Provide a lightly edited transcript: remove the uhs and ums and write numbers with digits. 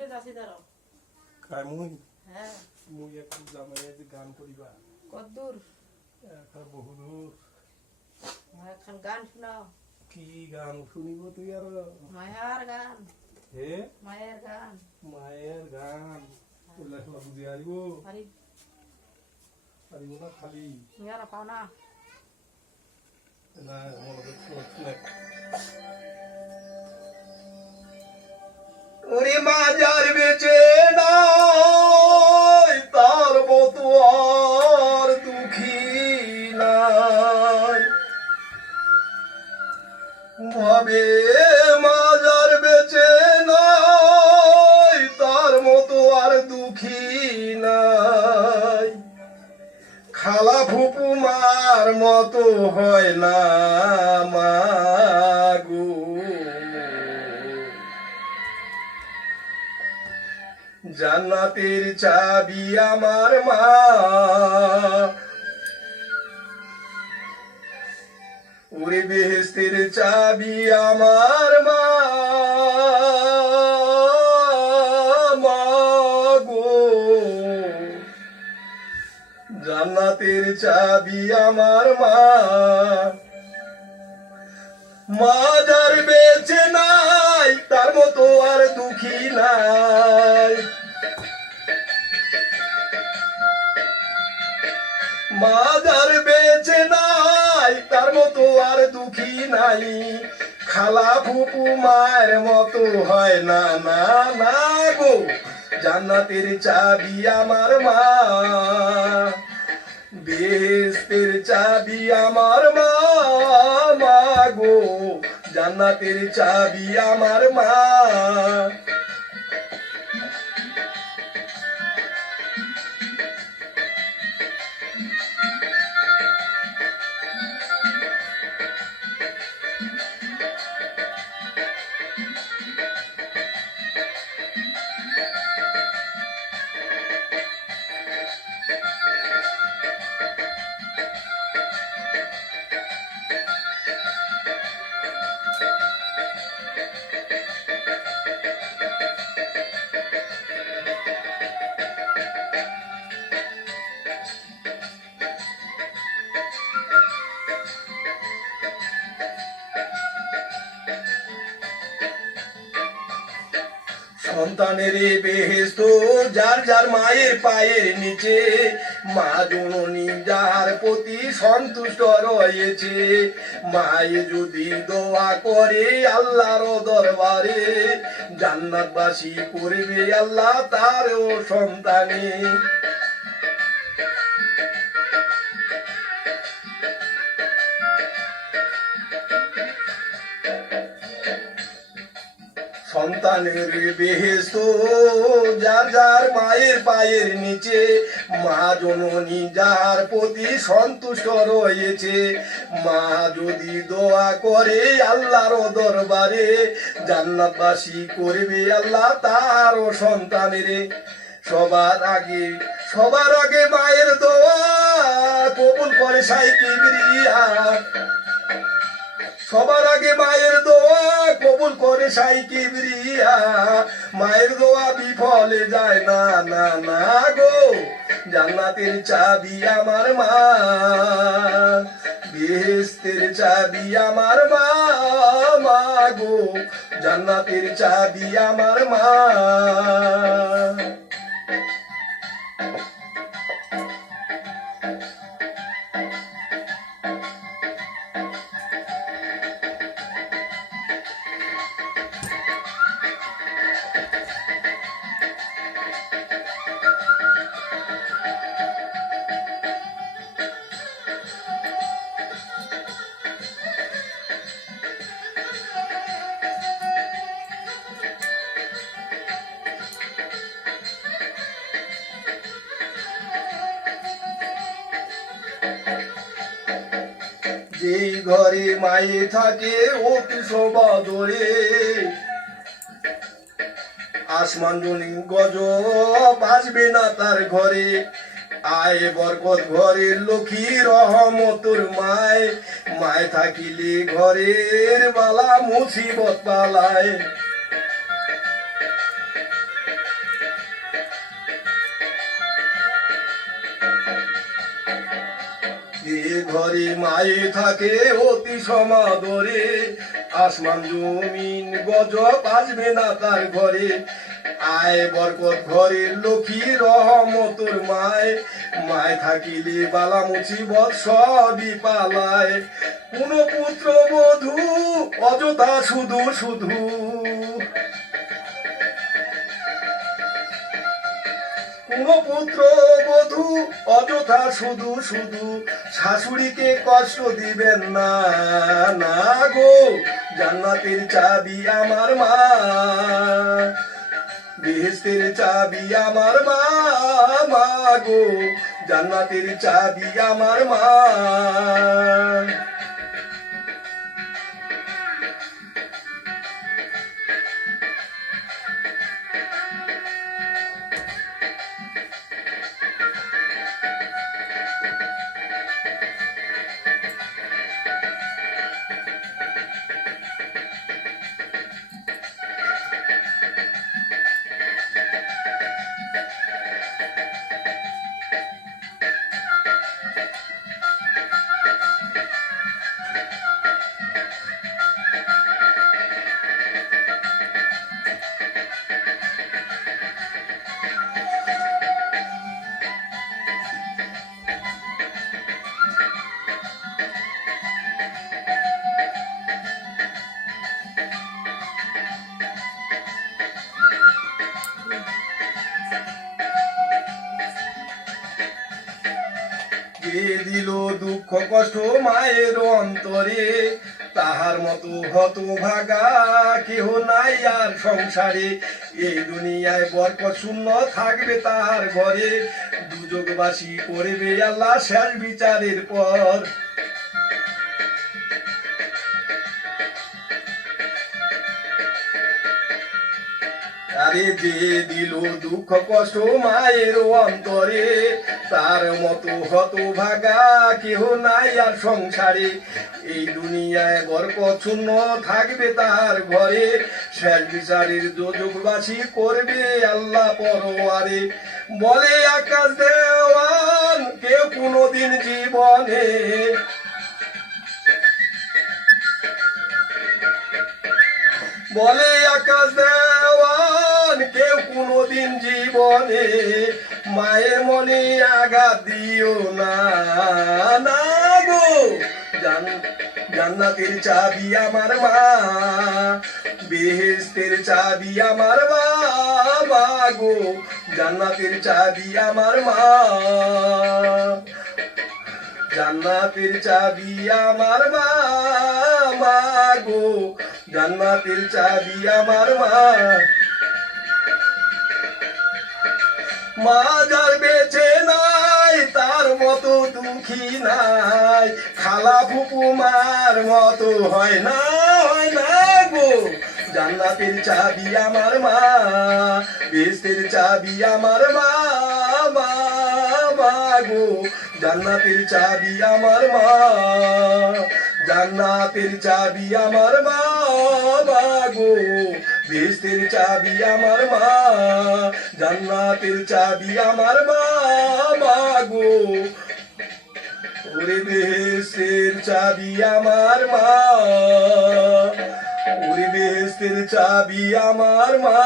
শুনতে যাচ্ছি ধরো কাই মুই হ্যাঁ মুই একটু জামাই যে গান করিবা কদ্দূর এখন বহুদূর এখন গান শোনাও কি গান শুনিব তুই আর মায়ার গান হে মায়ের গান মায়ের গান উল্লা খেলা বুঝি আরিব আরে আরিব না খালি মেয়ারা পাও না না মনে শুনে ওরে মাজার বেচে নাই তার মতো আর দুঃখী নাই ভাবে মাজার বেচে নাই তার মতো আর দুঃখী নাই খালা ফুপু মার মতো হয় না মাগো জান্নাতের চাবি আমার মা ওরে বেহেশতের চাবি আমার মা মাগো জান্নাতের চাবি আমার মা মাজার বেঁচে নাই তার মতো আর দুঃখী নাই মাজার বেঁচে নাই তার মতো আর দুঃখী নাই খালা ফুপু মায়ের মতো হয় না না না গো জান্নাতের চাবি আমার মা বেহেশতের চাবি আমার মা মাগো জান্নাতের চাবি আমার মা সন্তানের বেহেশত যার যার মায়ের পায়ের নিচে মা জননী যার প্রতি সন্তুষ্ট রয়েছে মায়ে যদি দোয়া করে আল্লাহর দরবারে জান্নাতবাসী করবে আল্লাহ তার ও সন্তানে সন্তানের বেহেশত যার যার মায়ের পায়ের নিচে মা জননী যার প্রতি সন্তুষ্ট রয়েছে মা যদি দোয়া করে আল্লাহর দরবারে জান্নাতবাসী করবে আল্লাহ তার সন্তানের সবার আগে মায়ের দোয়া কবুল করে সাই কিবরিয়া সবার আগে মায়ের দোয়া কবুল করে সাই কিবরিয়া মায়ের দোয়া বিফলে যায় না না না গো জান্নাতের চাবি আমার মা বেহেশতের চাবি আমার মা মাগো জান্নাতের চাবি আমার মা যেই ঘরে মায়ে থাকে অতি শোভা ধরে আসমান জনি গজব আসবে না তার ঘরে আয় বরকত ঘরের লক্ষ্মী রহমতুর মায় মায় থাকিলে ঘরের বালা মুসিবত পালায় এ ঘরে মায়ে থাকে অতি সমাদরে, আসমান জমিন গজব আসবে না তার ঘরে। আয় বরকত ঘরের লক্ষ্মী রহমতর মায়, মায় থাকিলে বালা মুসিবত সবই পালায়। কোন পুত্র বধূ অযথা শুধু শুধু, কোন পুত্র বধূ অযথা শুধু শুধু শাশুড়িকে কষ্ট দিবেন না, না গো। জান্নাতের চাবি আমার মা, বেহেশতের চাবি আমার মা, মা গো। জান্নাতের চাবি আমার মা। যে দিল দুঃখ কষ্ট মায়ের অন্তরে, তাহার মতো হতভাগা কেহ নাই আর সংসারে। এই দুনিয়ায় বরকত শূন্য থাকবে তাহার ঘরে, দুযোগবাসী করবে আল্লাহ শেষ বিচারের পর। আরে যে দিল দুঃখ কষ্ট মায়ের অন্তরে, তার মতো হতভাগা কেহ নাই আর সংসারে। এই দুনিয়ায় বরকত শূন্য থাকবে তার ঘরে, শেষ বিচারের যোজকবাসী করবে আল্লাহ পরওয়ারে। বলে আকাশ দেওয়ান কেউ কোনদিন জীবনে, বলে আকাশ দেওয়ান কেউ কোনদিন জীবনে, মায়ের মনে আঘাত দিও না, না গো। জান্নাতের চাবি আমার মা, বেহেশতের চাবি আমার মা, মা গো। জান্নাতের চাবি আমার মা, জান্নাতের চাবি আমার মা, মা গো। জান্নাতের চাবি আমার মা। মা যার বেঁচে নাই তার মতো দুঃখী নাই, খালা ফুপু মার মতো হয় না, হয় না গো। জান্নাতের চাবি আমার মা, বেহেশতের চাবি আমার মা, মা, মা গো। জান্নাতের চাবি আমার মা, জান্নাতের চাবি আমার মা, মা গো। বেহেশতের চাবি আমার মা, জান্নাতের চাবি আমার মা, মা গো। ওরে বেহেশতের চাবি আমার মা, ওরে বেহেশতের চাবি আমার মা।